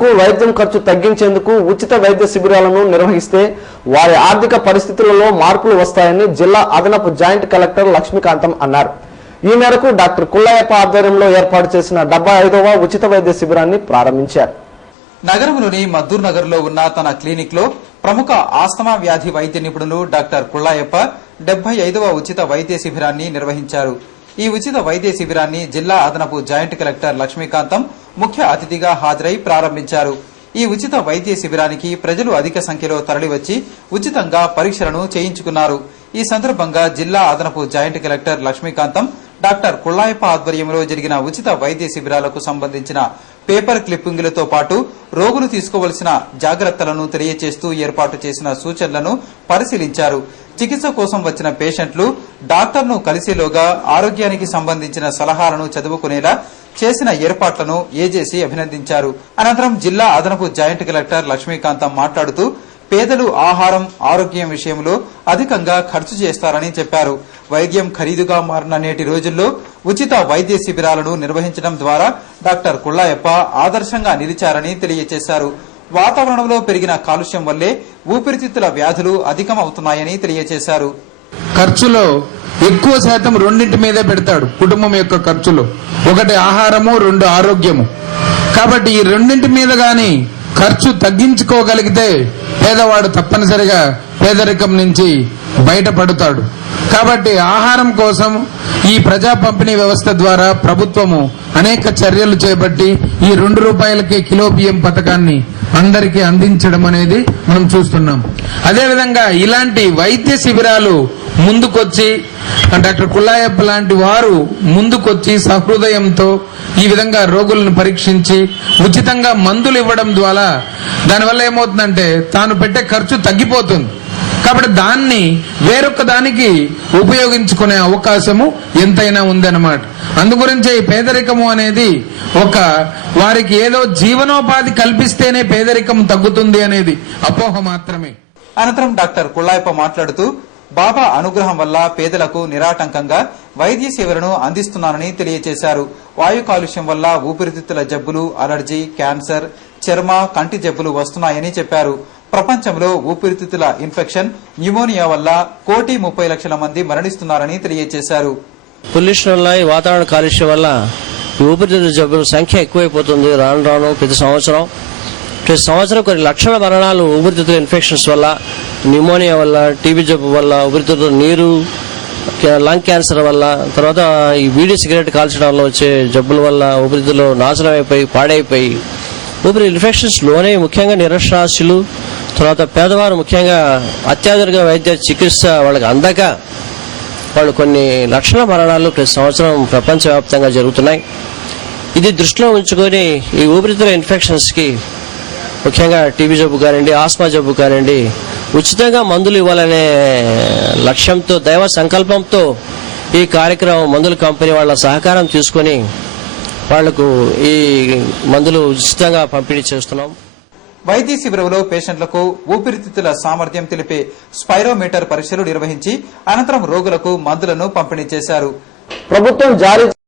పేదలకు వైద్యం ఖర్చు తగ్గించేందుకు ఉచిత వైద్య శిబిరాలను నిర్వహిస్తే వారి ఆర్థిక పరిస్థితులలో మార్పులు వస్తాయని జిల్లా అదనపు జాయింట్ కలెక్టర్ లక్ష్మీకాంతం అన్నారు. ఈ మేరకు డాక్టర్ కుల్లయ్యప్ప ఆధ్వర్యంలో ఏర్పాటు చేసిన 75వ ఉచిత వైద్య శిబిరాన్ని ప్రారంభించారు. నగరంలోని మద్దూర్ నగర్ లో ఉన్న తన క్లినిక్ లో ప్రముఖ ఆస్తమా వ్యాధి వైద్య నిపుణులు డాక్టర్ కుల్లయ్యప్ప 75వ ఉచిత వైద్య శిబిరాన్ని నిర్వహించారు. ఈ ఉచిత వైద్య శిబిరాన్ని జిల్లా అదనపు జాయింట్ కలెక్టర్ లక్ష్మీకాంతం ముఖ్య అతిథిగా హాజరై ప్రారంభించారు. ఈ ఉచిత వైద్య శిబిరానికి ప్రజలు అధిక సంఖ్యలో తరలివచ్చి ఉచితంగా పరీక్షలను చేయించుకున్నారు. ఈ సందర్భంగా జిల్లా అదనపు జాయింట్ కలెక్టర్ లక్ష్మీకాంతం డాక్టర్ కుల్లయ్యప్ప ఆధ్వర్యంలో జరిగిన ఉచిత వైద్య శిబిరాలకు సంబంధించిన పేపర్ క్లిప్పింగులతో పాటు రోగులు తీసుకోవలసిన జాగ్రత్తలను తెలియజేస్తూ ఏర్పాటు చేసిన సూచనలను పరిశీలించారు. చికిత్స కోసం వచ్చిన పేషెంట్లు డాక్టర్ను కలిసేలోగా ఆరోగ్యానికి సంబంధించిన సలహాలను చదువుకునేలా చేసిన ఏర్పాట్లను ఏజేసీ అభినందించారు. అనంతరం జిల్లా అదనపు జాయింట్ కలెక్టర్ లక్ష్మీకాంతం మాట్లాడుతూ పేదలు ఆహారం, ఆరోగ్యం విషయంలో అధికంగా ఖర్చు చేస్తారని చెప్పారు. వైద్యం ఖరీదుగా మారిన నేటి రోజుల్లో ఉచిత వైద్య శిబిరాలను నిర్వహించడం ద్వారా డాక్టర్ కుల్లయ్యప్ప ఆదర్శంగా నిలిచారని తెలియజేశారు. వాతావరణంలో పెరిగిన కాలుష్యం వల్లే ఊపిరితిత్తుల వ్యాధులు అధికమవుతున్నాయని తెలియజేశారు. ఖర్చులో ఎక్కువ శాతం రెండింటి మీదే పెడతాడు కుటుంబం యొక్క ఖర్చులో. ఒకటి ఆహారము, రెండు ఆరోగ్యము. కాబట్టి ఈ రెండింటి మీద గాని ఖర్చు తగ్గించుకోగలిగితే పేదవాడు తప్పనిసరిగా పేదరికం నుంచి బయటపడతాడు. కాబట్టి ఆహారం కోసం ఈ ప్రజా పంపిణీ వ్యవస్థ ద్వారా ప్రభుత్వము అనేక చర్యలు చేపట్టి ఈ 2 రూపాయలకే కిలో బియ్యం పథకాన్ని అందరికీ అందించడం అనేది మనం చూస్తున్నాం. అదేవిధంగా ఇలాంటి వైద్య శిబిరాలు ముందుకొచ్చి డాక్టర్ కుల్లయ్యప్ప లాంటి వారు ముందుకొచ్చి సహృదయంతో ఈ విధంగా రోగులను పరీక్షించి ఉచితంగా మందులు ఇవ్వడం ద్వారా దానివల్ల ఏమవుతుందంటే తాను పెట్టే ఖర్చు తగ్గిపోతుంది. కాబట్టి దాన్ని వేరొక దానికి ఉపయోగించుకునే అవకాశము ఎంతైనా ఉందన్నమాట. అందుగురించే ఈ పేదరికము అనేది ఒక వారికి ఏదో జీవనోపాధి కల్పిస్తేనే పేదరికం తగ్గుతుంది అనేది అపోహ మాత్రమే. అనంతరం డాక్టర్ కుల్లయ్యప్ప మాట్లాడుతూ బాబా అనుగ్రహం వల్ల పేదలకు నిరాటంకంగా వైద్య సేవలను అందిస్తున్నానని తెలియజేశారు. వాయు కాలుష్యం వల్ల ఊపిరితిత్తుల జబ్బులు, అలర్జీ, క్యాన్సర్, చర్మ, కంటి జబ్బులు వస్తున్నాయని చెప్పారు. ప్రపంచంలో ఊపిరితిత్తుల ఇన్ఫెక్షన్, న్యూమోనియా వల్ల 1,30,00,000 మంది మరణిస్తున్నారని తెలియజేశారు. పొల్యూషన్ వల్ల, ఈ వాతావరణ కాలుష్యం వల్ల ఊపిరితిత్తుల జబ్బుల సంఖ్య ఎక్కువైపోతుంది. రాను ప్రతి సంవత్సరం కొన్ని లక్షల మరణాలు ఊపిరితిత్తుల ఇన్ఫెక్షన్స్ వల్ల, న్యూమోనియా వల్ల, టీబీ జబ్బు వల్ల, ఊపిరితిత్తుల నీరు, లంగ్ క్యాన్సర్ వల్ల, తర్వాత ఈ బీడీ సిగరెట్ కాల్చడం వల్ల వచ్చే జబ్బుల వల్ల ఊపిరితిత్తులు నాశనం అయిపోయి పాడైపోయి ఊపిరి ఇన్ఫెక్షన్స్ లోనే ముఖ్యంగా నిరక్షరాస్యులు, తర్వాత పేదవారు ముఖ్యంగా అత్యాధునిక వైద్య చికిత్స వాళ్ళకి అందక వాళ్ళు కొన్ని లక్షల మరణాలు ప్రతి సంవత్సరం ప్రపంచవ్యాప్తంగా జరుగుతున్నాయి. ఇది దృష్టిలో ఉంచుకొని ఈ ఊపిరితిత్తుల ఇన్ఫెక్షన్స్కి ముఖ్యంగా టీబీ జబ్బు కానివ్వండి, ఆస్మా జబ్బు కానివ్వండి ఉచితంగా మందులు ఇవ్వాలనే లక్ష్యంతో, దైవ సంకల్పంతో ఈ కార్యక్రమం మందుల కంపెనీ వాళ్ళ సహకారం తీసుకొని వాళ్లకు ఈ మందులు ఉచితంగా పంపిణీ చేస్తున్నాం. వైద్య శిబిరంలో పేషెంట్లకు ఊపిరితిత్తుల సామర్థ్యం తెలిపే స్పైరోమీటర్ పరీక్షలు నిర్వహించి అనంతరం రోగులకు మందులను పంపిణీ చేశారు. ప్రభుత్వం జారీ